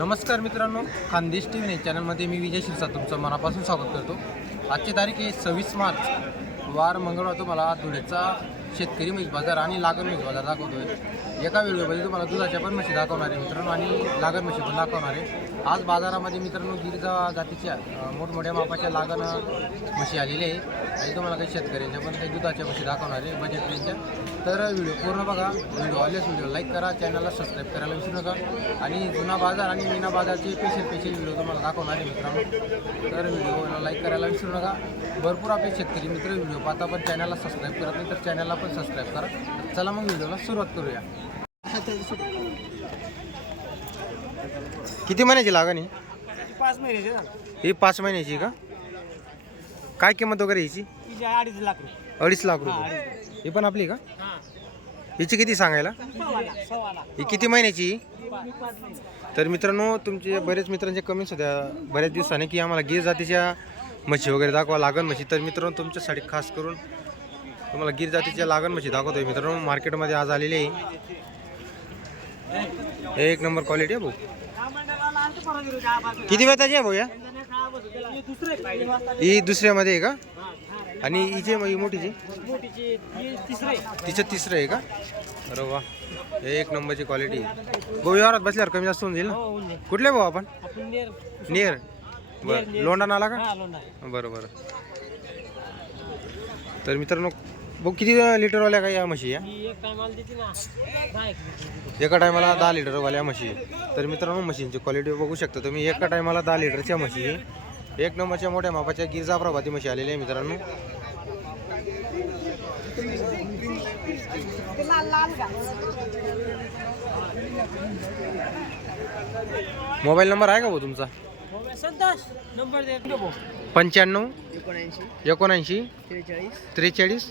नमस्कार मित्रांनो, Khandesh T V चॅनलमध्ये मी विजय शिरसा तुमचं मनापासून स्वागत करतो। आजची तारीख आहे 26 मार्च, वार मंगळवार। तुम्हाला धुळेचा शेतकरी म्हैस बाजार आणि लागण म्हैस बाजार दाखवतोय। एका व्हिडिओमध्ये तुम्हाला दुधाच्या पण म्हशी दाखवणार आहे मित्रांनो आणि लागण म्हशी पण दाखवणार आहे। आज बाजारामध्ये मित्रांनो गिरजा जातीच्या मोठमोठ्या मापाच्या लागण म्हशी आलेल्या आहे आणि तुम्हाला काही शेतकऱ्यांच्या पण काही दुधाच्या म्हशी दाखवणार आहे बजेट रेंजच्या। तर व्हिडिओ पूर्ण बघा। व्हिडिओ आल्यास व्हिडिओ लाईक करा, चॅनलला सबस्क्राईब करायला विसरू नका आणि जुना बाजार आणि मीना बाजारचे स्पेशल व्हिडिओ तुम्हाला दाखवणार आहे मित्रांनो। तर व्हिडिओला लाईक करायला विसरू नका। भरपूर आपले शेतकरी मित्र व्हिडिओ पाहता पण चॅनलला सबस्क्राईब करत नाही, तर चॅनलला पण सबस्क्राईब करा। चला मग व्हिडिओला सुरुवात करूया। किती महिन्याची लागण आहे? 5 महिन्याची ना? ही 5 महिन्याची का? काय किंमत वगैरे याची? 2.5 लाख रुपये। 2.5 लाख रुपये। ही पण आपली का? हिची किती सांगायला? ही किती महिन्याची? तर मित्रांनो, तुमचे बरेच मित्रांचे कमेंट्स होत्या बऱ्याच दिवसाने की आम्हाला गिर जातीच्या म्हशी वगैरे दाखवा, लागण म्हशी। तर मित्रांनो, तुमच्यासाठी खास करून तुम्हाला गिर जातीच्या लागण म्हशी दाखवतोय मित्रांनो। मार्केटमध्ये आज आलेली आहे, एक नंबर क्वालिटी आहे भाऊ। किती वेताची आहे भाऊ या? ही दुसऱ्यामध्ये आहे का? आणि हिचे मोठीची? तिचं तिसरं आहे का? अरे वा, एक नंबरची क्वालिटी। भाऊ व्यवहारात बसल्यावर कमी जास्त होऊन जाईल ना? कुठले भाऊ आपण? नियर बरं, लोंढा नाला का? बरं बरं। तर मित्रांनो, भाऊ किती लिटरवाल्या का या म्हशी या? एका टायमाला 10 लिटरवाल्या म्हशी। तर मित्रांनो, म्हशींची क्वालिटी बघू शकता तुम्ही। एका टायमाला 10 लिटरच्या म्हशी, एक नंबरच्या मोठ्या मापाच्या गिरजा प्रभाती म्हशी आलेल्या आहे मित्रांनो। मोबाईल नंबर आहे का भाऊ तुमचा? 95 79 43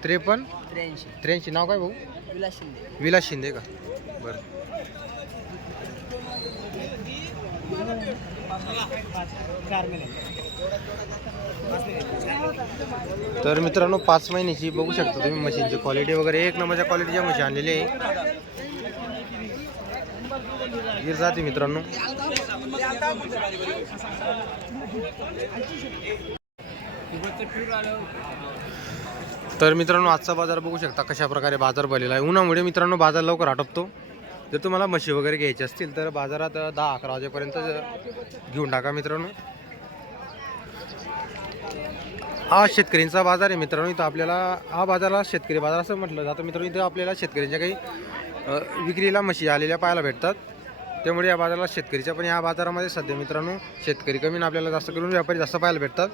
53 83। नाव काय भाऊ? विलास शिंदे का? बरं। तर मित्रांनो, 5 महिन्याची बघू शकता तुम्ही म्हशींची क्वालिटी वगैरे। एक नंबरच्या क्वालिटीच्या म्हशी आणलेली आहे गिर जाती मित्रांनो। तर मित्रांनो, आजचा बाजार बघू शकता कशा प्रकारे बाजार भरलेला आहे। उन्हामुळे मित्रांनो बाजार लवकर आटपतो। जर तुम्हाला म्हशी वगैरे घ्यायची असतील तर बाजारात 10-11 वाजेपर्यंत घेऊन टाका मित्रांनो। हा शेतकऱ्यांचा बाजार आहे मित्रांनो। इथं आपल्याला हा बाजारला शेतकरी बाजार असं म्हटलं जातं मित्रांनो। इथं आपल्याला शेतकऱ्यांच्या काही विक्रीला म्हशी आलेल्या पाहायला भेटतात, त्यामुळे या बाजाराला शेतकरीच्या पण या बाजारामध्ये सध्या मित्रांनो शेतकरी कमी ना आपल्याला जास्त करून व्यापारी जास्त पाहायला भेटतात।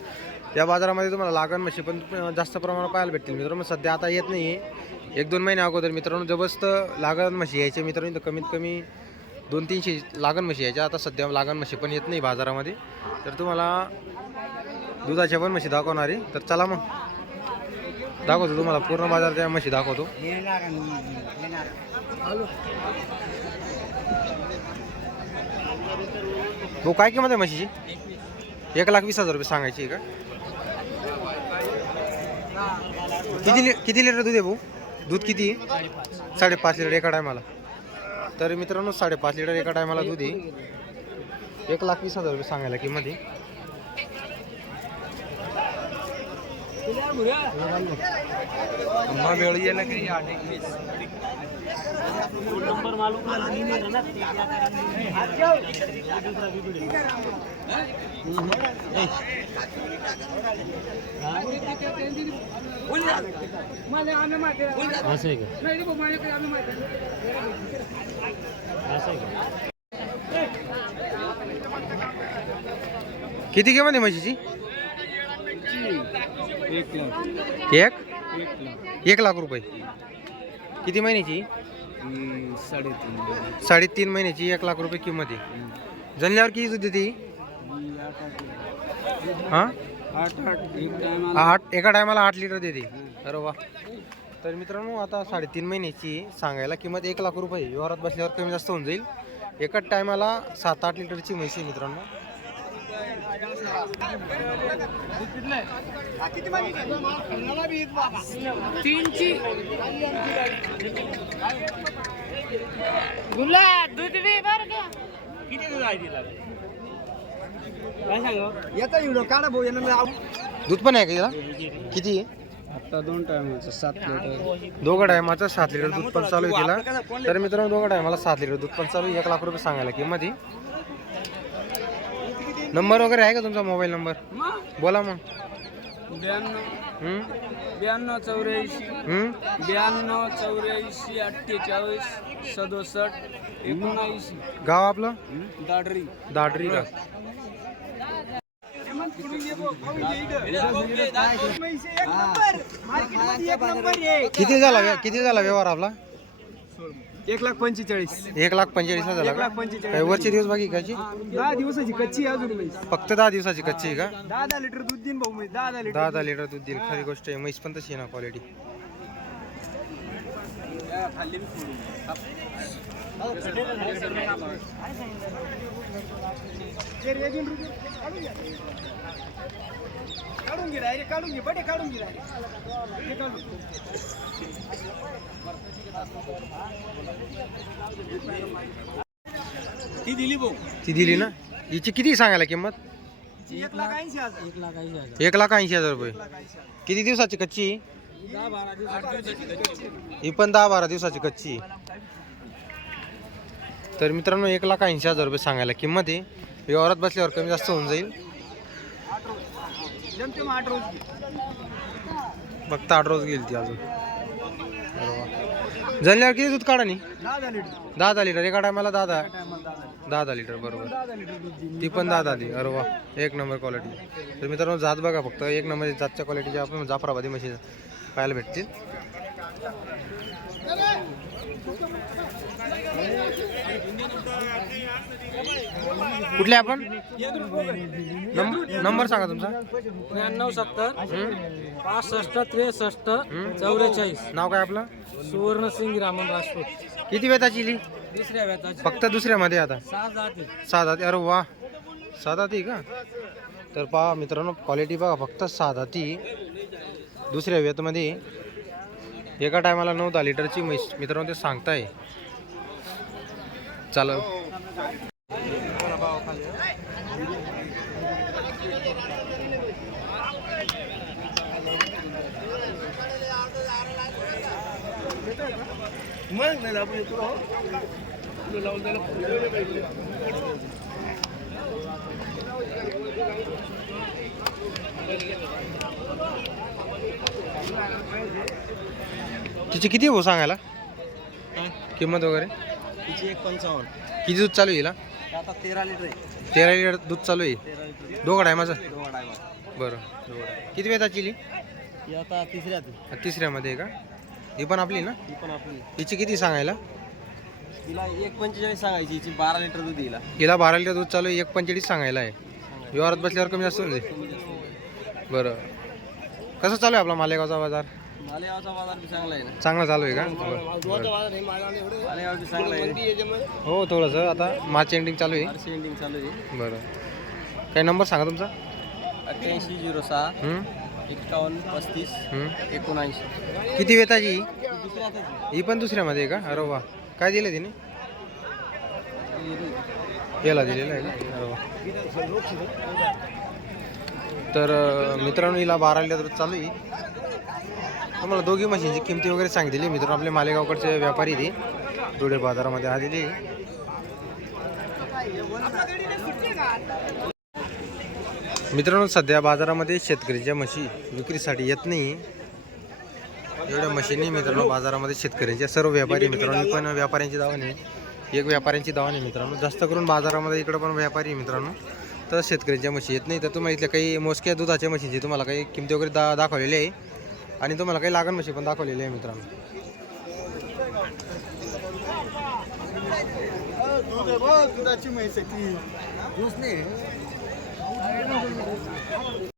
या बाजारामध्ये तुम्हाला लागण म्हशी पण जास्त प्रमाणात पाहायला भेटतील मित्रांनो। सध्या आता येत नाही आहे, 1-2 महिने अगोदर मित्रांनो जबरदस्त लागण म्हशी यायचे मित्रांनो। इथं कमीत कमी 200-300 लागण म्हशी यायच्या। आता सध्या लागण म्हशी पण येत नाही बाजारामध्ये। तर तुम्हाला दुधाच्या पण म्हशी दाखवणार आहे। तर चला मग दाखवतो तुम्हाला पूर्ण बाजाराच्या म्हशी दाखवतो। भाऊ काय किंमत आहे म्हशीची? 1,20,000 रुपये सांगायची का? किती लिटर दूध आहे भाऊ? दूध किती आहे? 5.5 लिटर एका टायमाला। तर मित्रांनो, 5.5 लिटर एका टायमाला दूध आहे। 1,20,000 रुपये सांगायला किंमत आहे। वेळ येईल काही नंबर मालूम किती किंमत आहे म्हशीची? 1 लाख रुपये। किती महिन्याची? 3.5 महिन्याची 1 लाख रुपये किंमत आहे। जणल्यावर किती दूध देते? हां, 8 एका टायमाला 8 लिटर देते। अरे वा। तर मित्रांनो, आता 3.5 महिन्याची सांगायला किंमत 1 लाख रुपये। व्यवहारात बसल्यावर कमी जास्त होऊन जाईल। एकाच टायमाला 7-8 लिटरची म्हशी आहे मित्रांनो। तीनची गुलाब दूध बी बरं का किती दूध काय सांगा याचा व्हिडिओ काढा भाऊ यांना दूध पण आहे का याला किती आहे आता 2 टायमाचं 7 लिटर दोघं टायमाचं 7 लिटर दूध पण चालू आहे तिला तर मित्रांनो दोघं टायमाला 7 लिटर दूध पण चालू आहे 1 लाख रुपये सांगायला किंमत ही नंबर वगैरे आहे का तुमचा मोबाईल नंबर बोला मग 92 हम्म? 92 84 हम्म? 92 84 48 67 79 गाव आपलं दाडरी दाडरी का किती झाला व्यवहार आपला 1,45,000 1,45,000 झाला का काही वरचे दिवस बाकी काची 10 दिवसाची कच्ची आहे अजून म्हैस फक्त 10 दिवसाची कच्ची आहे का 10 लिटर दूध देईन भाऊ म्हैस 10 लिटर 10 लिटर दूध देईल खरी गोष्ट आहे म्हैस पण तशी आहे ना क्वालिटी काढून घे रे काढून घे बडे काढून घे रे काढून ती दिली भाऊ ती दिली ना हिची किती सांगायला किंमत 1,80,000 1,80,000 रुपये किती दिवसाची कच्ची 10-12 दिवसाची कच्ची ही पण 10-12 दिवसाची कच्ची तर मित्रांनो 1,80,000 रुपये सांगायला किंमत आहे व्यवहारात बसल्यावर कमी जास्त होऊन जाईल जमते मग 8 रोज फक्त 8 रोज गेली ती अजून जळल्यावर किती दूध काढा नी 10 लिटर 10 लिटर एका टायमाला 10 टायमाला 10 लिटर बरोबर 10 लिटर दूध देईन ती पण 10 दी अरे वा एक नंबर क्वालिटी तर मित्रांनो जात बघा फक्त एक नंबर जातच्या क्वालिटीच्या आपण जाफराबादी म्हशी पाहायला भेटतील कुठले आपण नंबर सांगा तुमचा 99 70 65 63 44 नाव काय आपलं सुवर्ण सिंग रामन राजपूत किती वेताची ली दुसऱ्या व्याताची फक्त दुसऱ्यामध्ये आता 6 जाती 6 दाती अरे वा 6 दाती का तर पहा मित्रांनो क्वालिटी बघा फक्त 6 दाती दुसऱ्या वेतमध्ये एका टायमाला 9-10 लिटरची म्हैस मित्रांनो ते सांगताय चालेल मग नाही आपण येतो लावून द्यायला तिची किती हो सांगायला किंमत वगैरे तिची 1,55 किती दूध चालू येईल आता 13 लिटर आहे 13 लिटर दूध चालू आहे 13 लिटर दोघं टायमाचं दोघा डायमा बरं किती वेताची ली ही आता तिसऱ्यात तिसऱ्यामध्ये आहे का ही पण आपली ना ही पण आपली हिची किती सांगायला तिला 1,45 सांगायची हिची 12 लिटर दूध येईल हिला 12 लिटर दूध चालू आहे 1,45 सांगायला आहे व्यवहारात बसल्यावर कमी जास्त होऊन जाईल बरं कसं चालू आहे आपला मालेगावचा बाजार मालेगावचा बाजार बी चांगला आहे ना चांगला चालू आहे का बरं मालेगाव बी चांगला आहे हो थोडंसं आता मार्च एंडिंग चालू आहे मार्च एंडिंग चालू आहे बरं काही नंबर सांगा तुमचा 8806 हं? 51 35 हं? 79 किती वेताची ही? दुसऱ्यातच आहे. ही पण दुसऱ्यामध्ये आहे का अरे वा काय दिलं तिने याला दिलेलं आहे का अरे वा तर मित्रांनो हिला 12 लिटर चालू आहे तुम्हाला दोघी मशीनची किमती वगैरे सांगितली मित्रांनो आपले मालेगावकडचे व्यापारी ते धुळे बाजारामध्ये आलेले मित्रांनो सध्या बाजारामध्ये शेतकऱ्यांच्या म्हशी विक्रीसाठी येत नाही एवढ्या मशीनी मित्रांनो बाजारामध्ये शेतकऱ्यांच्या सर्व व्यापारी मित्रांनो पण व्यापाऱ्यांची दावाने एक व्यापाऱ्यांची दावाने मित्रांनो जास्त करून बाजारामध्ये इकडं पण व्यापारी मित्रांनो तर शेतकऱ्यांच्या म्हशी येत नाही तर तुम्हाला इथल्या काही मोजक्या दुधाच्या म्हशींची तुम्हाला काही किमती वगैरे दाखवलेली आहे आणि तुम्हाला काही लागण म्हशी पण दाखवलेली आहे मित्रांनो दुधाची म्हैस आहे ती.